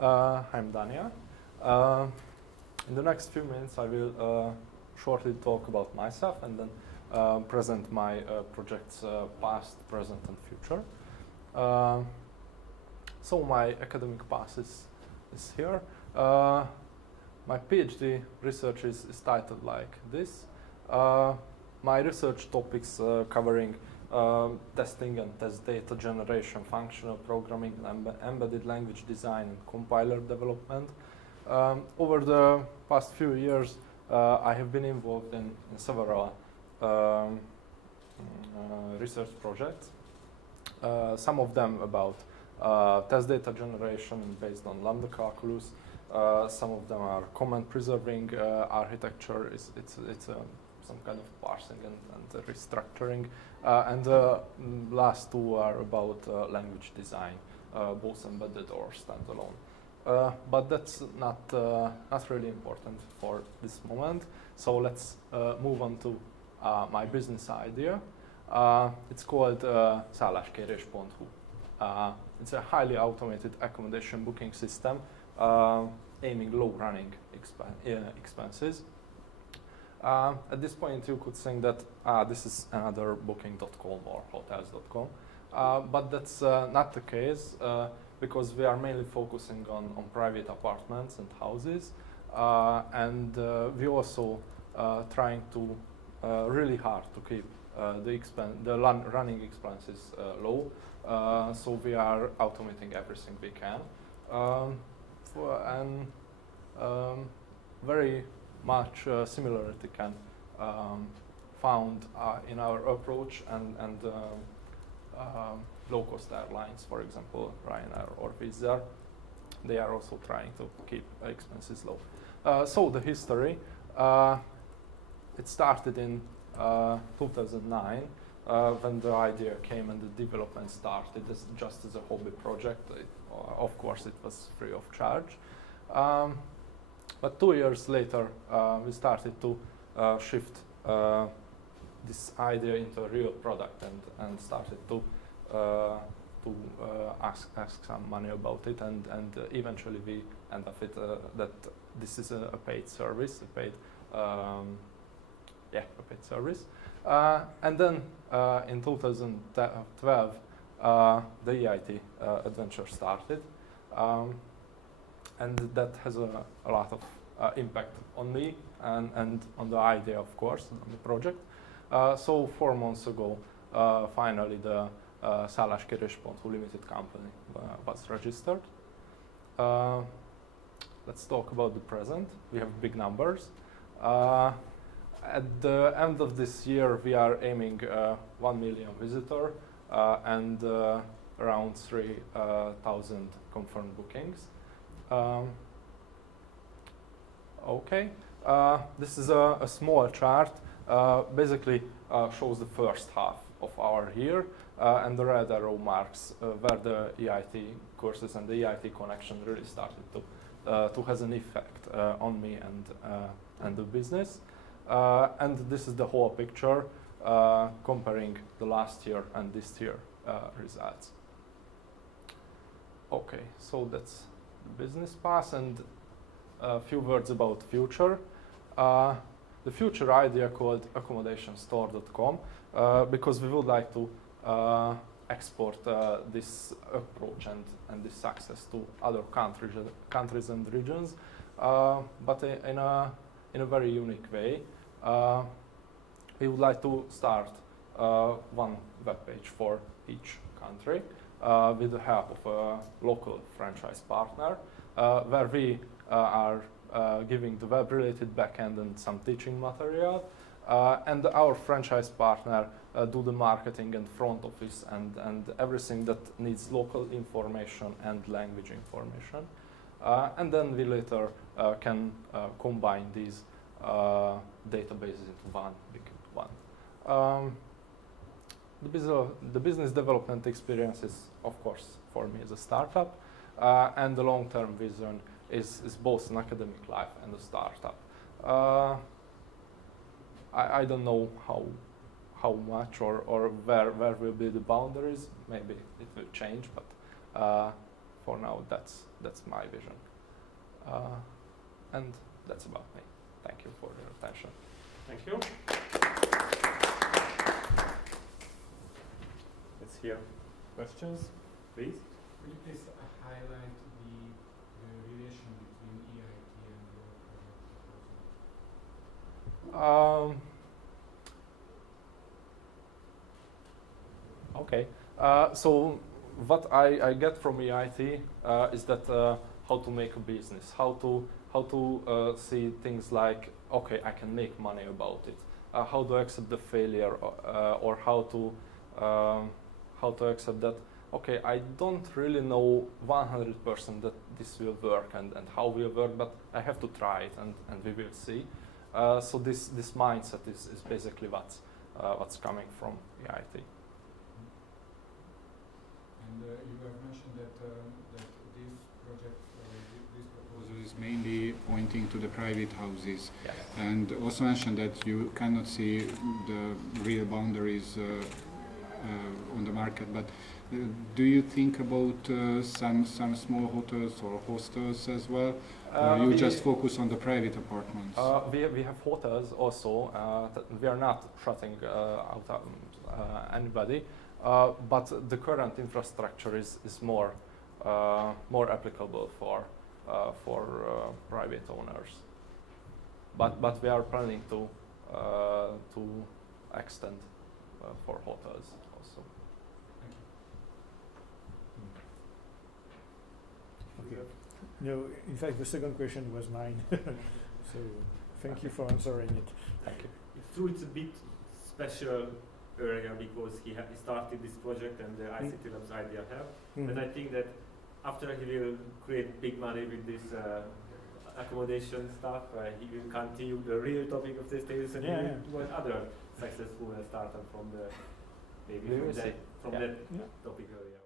I'm Dániel. In the next few minutes, I will shortly talk about myself and then present my projects past, present, and future. So my academic path is here. My PhD research is titled like this. My research topics covering testing and test data generation, functional programming, embedded language design, and compiler development. Over the past few years, I have been involved in several research projects. Some of them about test data generation based on lambda calculus. Some of them are comment preserving architecture. It's some kind of parsing and restructuring. And the last two are about language design, both embedded or standalone. But that's not really important for this moment. So let's move on to my business idea. It's called szálláskérés.hu. It's a highly automated accommodation booking system aiming low running expenses. At this point, you could think that this is another booking.com or hotels.com, but that's not the case because we are mainly focusing on private apartments and houses, and we also trying to really hard to keep the running expenses low. So we are automating everything we can, and very much similarity can found in our approach and low-cost airlines, for example, Ryanair or Wizz Air. They are also trying to keep expenses low. So the history, it started in 2009 when the idea came and the development started just as a hobby project. Of course, it was free of charge. But 2 years later, we started to shift this idea into a real product and started to ask some money about it, and eventually we end up with that this is a paid service, a paid service. And then in 2012, the EIT adventure started. And that has a lot of impact on me and on the idea, of course, on the project. So 4 months ago, finally the szálláskérés.hu limited company was registered. Let's talk about the present. We have big numbers. At the end of this year, we are aiming 1 million visitor and around 3,000 confirmed bookings. Okay, this is a small chart. Basically shows the first half of our year, and the red arrow marks where the EIT courses and the EIT connection really started to has an effect on me and the business. And this is the whole picture comparing the last year and this year results. Okay, so that's business path, and a few words about future. The future idea called accommodationsstore.com because we would like to export this approach and this success to other countries and regions, but in a very unique way. We would like to start one web page for each country with the help of a local franchise partner, where we are giving the web-related backend and some teaching material, and our franchise partner do the marketing and front office and everything that needs local information and language information. And then we later can combine these databases into one big one. The business development experience is, of course, for me as a startup, and the long-term vision is both an academic life and a startup. I don't know how much or where will be the boundaries. Maybe it will change, but for now, that's my vision. And that's about me. Thank you for your attention. Thank you. Let's hear questions, please. Could you please highlight the relation between EIT and your project proposal? Okay. So what I get from EIT is that how to make a business, how to see things like, okay, I can make money about it, how to accept the failure, or how to accept that, okay, I don't really know 100% that this will work and how will work, but I have to try it and we will see. So this mindset is basically what's coming from EIT. And you have mentioned that this project, this proposal is mainly pointing to the private houses, Yes. and also mentioned that you cannot see the real boundaries on the market. But do you think about some small hotels or hostels as well, or you just focus on the private apartments? We have hotels also. We are not shutting out anybody. But the current infrastructure is more applicable for private owners. But we are planning to extend for hotels also. Okay. No, in fact, the second question was mine. So thank you for answering it. Thank you. It's true, it's a bit special area because he started this project and the ICT Labs idea helped. But I think that after he will create big money with this accommodation stuff, he will continue the real topic of this tales and he will want other successful startup from the maybe from that topic area.